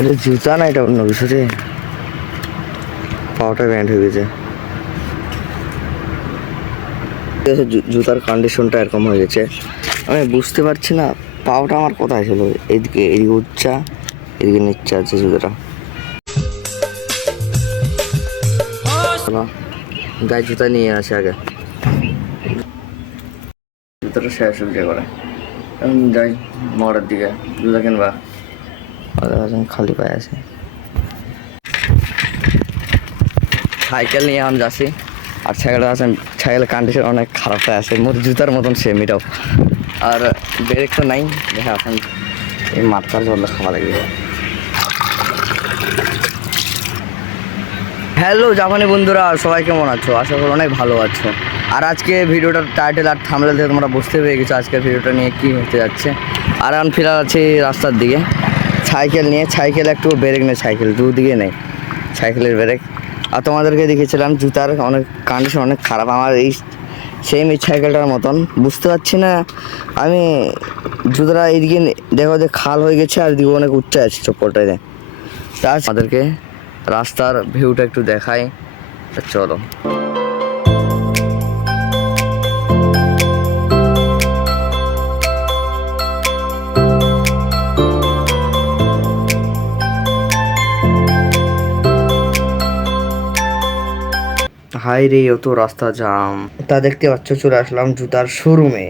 এটা জুতা না এটা অন্য কিছু রে। পাওয়াটা ব্যান্ড হয়ে গেছে। জুতার কন্ডিশনটা এরকম হয়ে গেছে। আমি বুঝতে পারছি না পাওটা আমার কোথায় ছিল? এদিকে এদিকে উচ্চা, এদিকে নিচ্ছে আছে জুতোটা। গায়ে জুতা নিয়ে আসে আগে। জুতোটা শেষ উঠে করে যাই মরার দিকে। জুতা কিনবা। খালি পায়ে আছে। সাইকেল নিয়ে এখন যাচ্ছি। আর সাইকেলটা আছে, সাইকেলের কন্ডিশন অনেক খারাপ হয়ে আছে। মোট জুতার মতন সেম এটাও। আর ব্রেক তো নাই, দেখা এখন এই মাথার জল খাওয়া লাগবে। হ্যালো জাপানি বন্ধুরা, সবাই কেমন আছো? আশা করি অনেক ভালো আছো। আর আজকে ভিডিওটার টাইটেল আর থামলে থেকে তোমরা বুঝতে পেরে গেছো আজকের ভিডিওটা নিয়ে কী হতে যাচ্ছে। আর এখন ফিরাল আছি রাস্তার দিকে। সাইকেল নিয়ে, সাইকেল একটু ব্রেক নেই সাইকেল দুদিকে নেই সাইকেলের ব্রেক। আর তোমাদেরকে দেখেছিলাম জুতার অনেক কন্ডিশন অনেক খারাপ, আমার এই সেম এই সাইকেলটার মতন। বুঝতে পারছি না, আমি জুতোটা এইদিকে দেখো যে খাল হয়ে গেছে আর এদিকে অনেক উচ্চে আছে চপ্পলটায় তা আমাদেরকে রাস্তার ভিউটা একটু দেখাই চলো। হাই রে অত রাস্তা জাম। তা দেখতে পাচ্ছ, চলে আসলাম জুতার শোরুমে।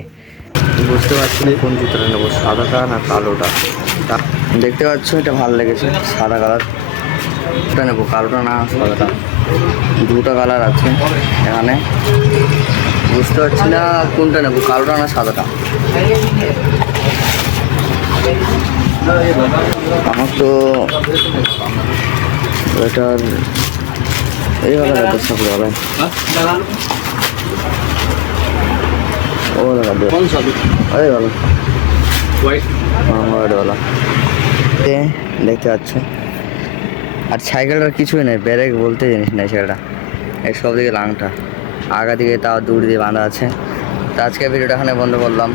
বুঝতে পারছি না কোন জুতাটা নেব, সাদাটা না কালোটা? দেখতে পাচ্ছ, এটা ভালো লেগেছে, সাদা কালার। এটা নেব, কালোটা না সাদাটা? দুটো কালার আছে এখানে। বুঝতে পারছি না কোনটা নেব, কালোটা না সাদাটা? আমার তো এটার এই वाला का दस सौ वाला वो लगा दो कौन सा अरे वाला वाइट हाँ वाइट वाला এ দেখতে পাচ্ছ আর সাইকেলটার কিছুই নেই ব্রেক বলতে জিনিস নেই সাইকেলটা এই সব দিকে লাংটা আগা দিকে তাও দূর দিয়ে বাঁধা আছে তো আজকে ভিডিওটা এখানে বন্ধ করলাম